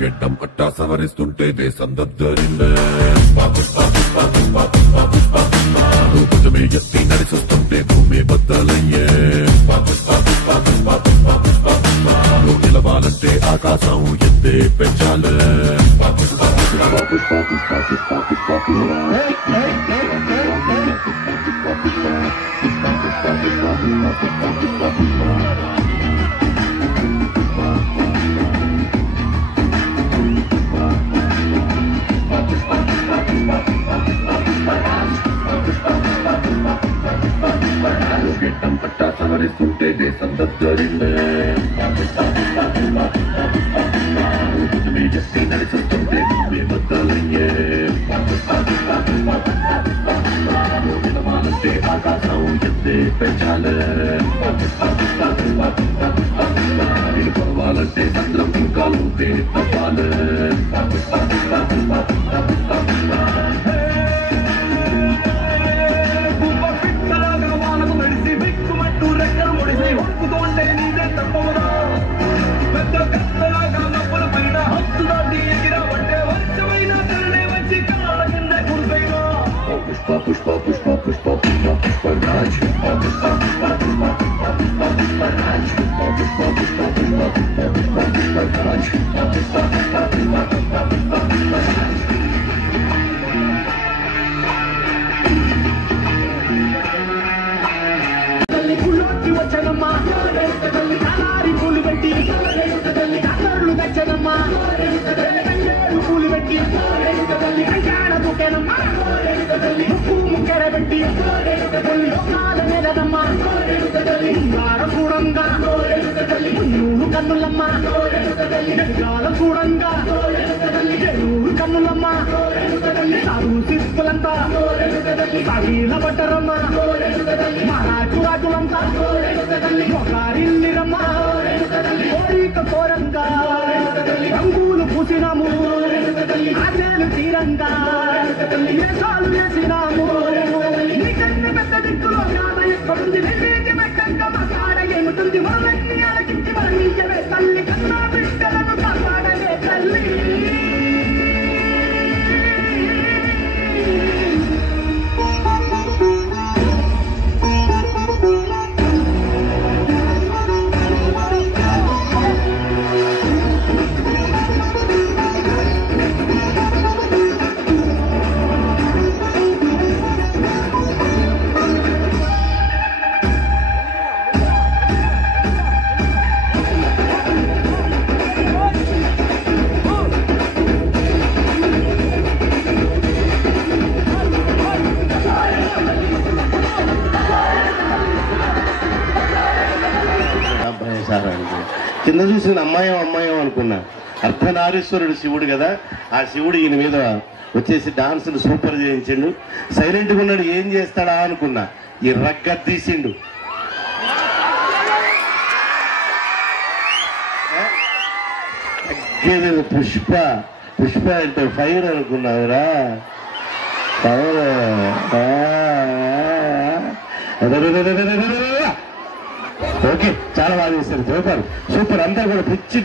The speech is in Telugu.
గెడ్డం పట్టా సవరిస్తుంటే దేశం దద్దరిల్లే భుజమే ఎత్తి నడిచొస్తుంటే భూమి బద్దలయ్యే నిలవాలంటే ఆకాశం ఎత్తే పెంచాలే గెడ్డం పట్టా సవరిస్తుంటే దేశం దద్దరిల్లే భుజమే ఎత్తి నడిచొస్తుంటే భూమి బద్దలయ్యే నిలవాలంటే ఆకాశం ఎత్తే పెంచాలే నిలవాలంటే చంద్రం ఇంకా లోపే తవ్వాలే పుష్ప పుష్ప పుష్ప పుష్ప పుష్ప పుష్పరాజ్ పుష్ప పుష్ప పుష్ప పుష్పరాజ్ పుష్ప పుష్ప పుష్ప పుష్ప పుష్పరాజ్ పుష్ప పుష్ప పుష్పరాజ్ పుల్లోకి వచ్చనమ్మా కాలారి పూలు పెట్టి కాకర్లు తెచ్చనమ్మా పూలు పెట్టి కంచాడ దుకేనమ్మా ముక్కు ముక్కెర పెట్టి లోకాల నేలదమ్మా చూడంగా మున్నూరు కన్నులమ్మా జగాల చూడంగా ఎరువురు కన్నులమ్మా సాగు సిప్పులంతా సాగిల పట్టరమ్మా మహారాజు రాజులంతా ఒకరిల్లిరమ్మా కోరిక కోరంగా రంగులు పూసినాము ఆశలు తీరంగా వేషాలు వేసినాము నీకన్నా పెద్ద దిక్కులో కాద ఎక్కడుంది నిర్వేది మెట్టంగా మా కాడ ఏముంటుంది మనల్ని ఆలకించి మన నీయవే తల్లి కన్నా బిడ్డలను కాపాడలే తల్లి కింద చూసిన అమ్మాయం అమ్మాయం అనుకున్నా అర్ధనారీశ్వరుడు శివుడు కదా ఆ శివుడు ఈయన మీద వచ్చేసి డాన్సులు సూపర్ చేయించిండు సైలెంట్గా ఉన్నాడు ఏం చేస్తాడా అనుకున్నా ఈ రగ్గద్దీసిండు పుష్ప పుష్ప అంటే ఫైర్ అనుకున్నావురా ఓకే చాలా బాగా చేశారు సూపర్ సూపర్ అందరు కూడా పిచ్చి